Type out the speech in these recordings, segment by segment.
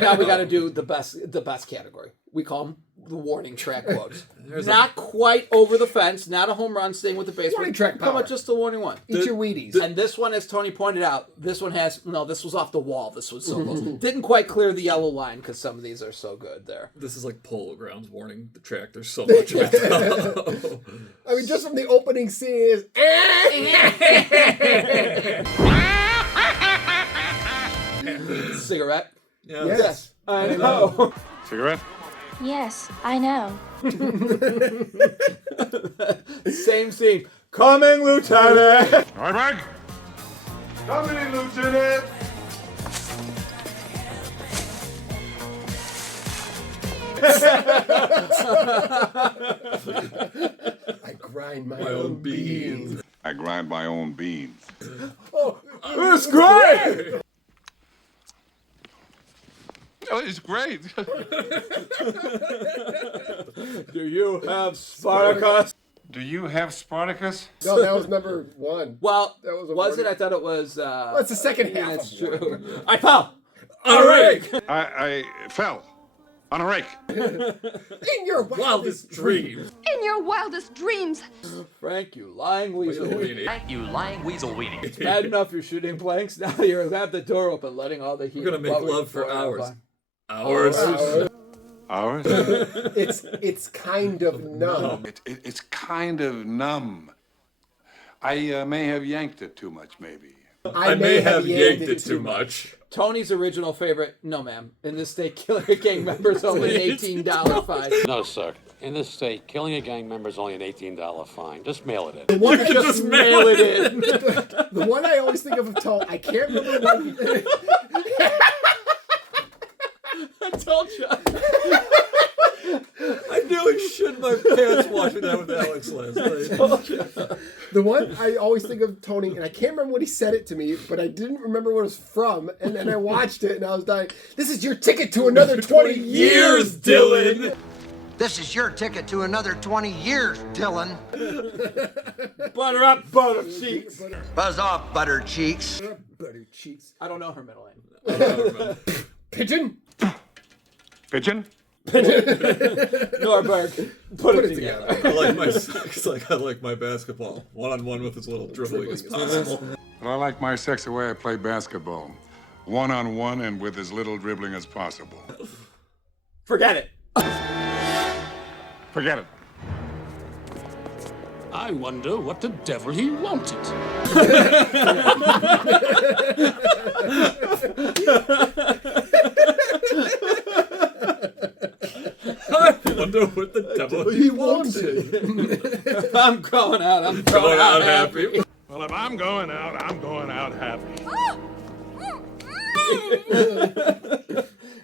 Now we got to do the best category. We call them the warning track quotes. Not quite over the fence, not a home run, staying with the base. Warning track power. How about just the warning one? Eat your Wheaties. And this one, as Tony pointed out, this one has, this was off the wall. This was so close. Didn't quite clear the yellow line because some of these are so good there. This is like Polo Grounds warning the track. There's so much of it. I mean, just from the opening scene is... Cigarette? Yes. I know. Cigarette? Yes, I know. Same scene. Coming, Lieutenant! Right back. Coming, Lieutenant! I grind my own beans. I grind my own beans. Oh, It's great! Oh, it's great. Do you have Spartacus? Do you have Spartacus? no, that was number one. Well, That was a was it? warning. I thought it was... That's the second half. That's of true. one. I fell! All right! I fell on a rake. In your wildest dreams. In your wildest dreams. Frank, you lying weasel. Thank you, lying weasel weenie. It's bad enough you're shooting blanks. Now you're have the door open, letting all the heat... We're going to make bubble love for boil hours. by. Hours. Hours? It's kind of numb. It's kind of numb. I may have yanked it too much, maybe. I may have yanked it too much. Tony's original favorite, no ma'am. In this state, Killer Gang members only an $18 fine. No, sir. In this state, killing a gang member is only an $18 fine. Just mail it in. You can just mail it in. The one I always think of Tone, I can't remember when... I told you. I nearly shit my pants watching that with Alex last night. The one I always think of Tony, and I can't remember when he said it to me, but I didn't remember what it was from, and then I watched it, and I was like, this is your ticket to another 20 years, Dylan! This is your ticket to another 20 years, Dylan. Butter up, butter cheeks. Buzz off, butter cheeks. Butter cheeks. I don't know her middle name. Pigeon? Pigeon? Norberg. Put it together. I like my sex like I like my basketball. One-on-one with as little dribbling as possible. But I like my sex the way I play basketball. One-on-one and with as little dribbling as possible. Forget it. Forget it. I wonder what the devil he wanted. I wonder what the devil He wanted. I'm going out. I'm going out happy. Well, if I'm going out, I'm going out happy.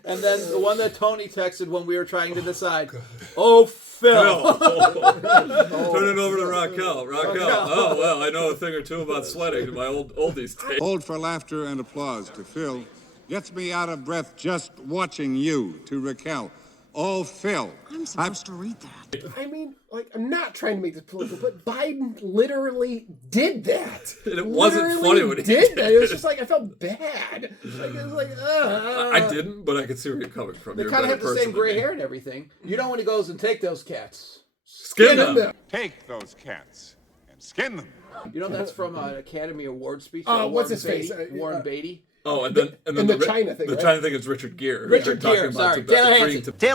And then the one that Tony texted when we were trying to decide. Oh, Phil. Turn it over to Raquel. Raquel. Oh, well, I know a thing or two about sweating in my oldies days. Hold for laughter and applause to Phil. Gets me out of breath just watching you. To Raquel. Oh, Phil. I'm supposed to read that. I mean, like, I'm not trying to make this political, but Biden literally did that. And it wasn't Literally funny when he did that. It was just like, I felt bad. Like, it was like, I didn't, but I could see where you're coming from. They You're a kind of better have the person same than gray me. hair and everything. You know when he goes and take those cats. Skin them. Take those cats and skin them. You know that's from an Academy Award speech. what's his face? Warren Beatty. Oh, and then the China thing, The right? China thing is Richard Gere. Richard Talking Gere, about sorry. Tibet, Taylor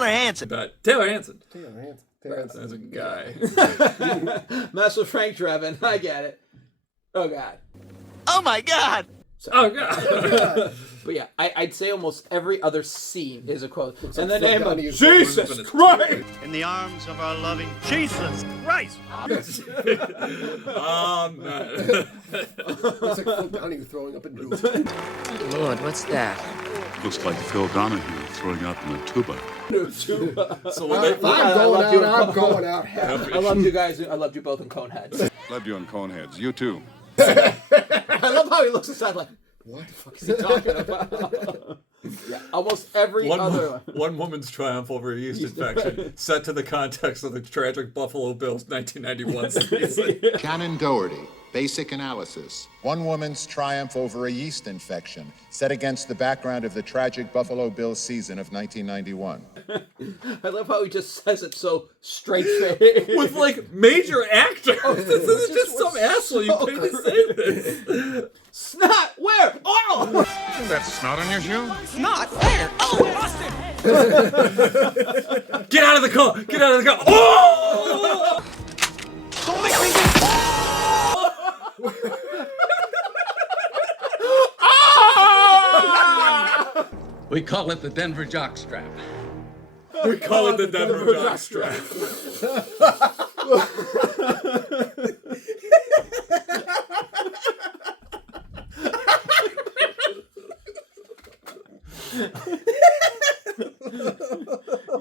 freeing Hanson. Tibet. Taylor Hanson. Taylor Hanson. As a guy. Mess with Frank Drebin. I get it. Oh, God. Oh my God! Oh, God. But yeah, I'd say almost every other scene is a quote. And like the Phil name of Donahue. Jesus Christ! In the arms of our loving Jesus Christ. Oh, man. It's like Phil Donahue throwing up a noodle. Lord, what's that? Looks like Phil Donahue throwing up in a tuba. So when they... If I'm going love you. out, I'm going out happy. I loved you guys. I loved you both in Coneheads. Love you on Coneheads. You too. I love how he looks aside like, what the fuck is he talking about? Yeah, almost every other one. One woman's triumph over a yeast infection, set to the context of the tragic Buffalo Bills 1991 season. Shannon Doherty, Basic analysis. One woman's triumph over a yeast infection, set against the background of the tragic Buffalo Bills season of 1991. I love how he just says it so straight face. With like major actors. This isn't just some asshole you paid to say this. Snot, where? Oh! That's snot on your shoe? Not fair. Oh, busted. Get out of the car! Get out of the car! Oh! Don't make me We call it the Denver jockstrap. We call it the Denver jockstrap.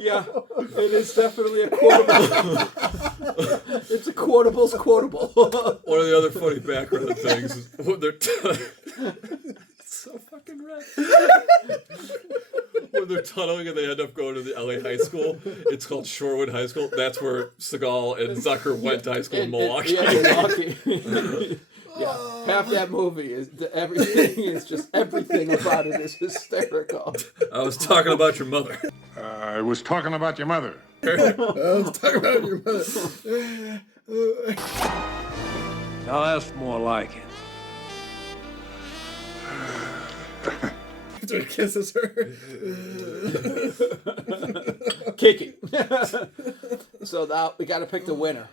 Yeah, it is definitely a quotable. It's a quotable's quotable. One of the other funny background things is when they're so fucking red. When they're tunneling and they end up going to the LA high school, it's called Shorewood High School. That's where Seagal and Zucker went to high school in Milwaukee. Milwaukee. Yeah, half that movie is everything is just everything about it is hysterical. I was talking about your mother. I was talking about your mother. Now that's more like it. After he kisses her. Kicking. So now we got to pick the winner.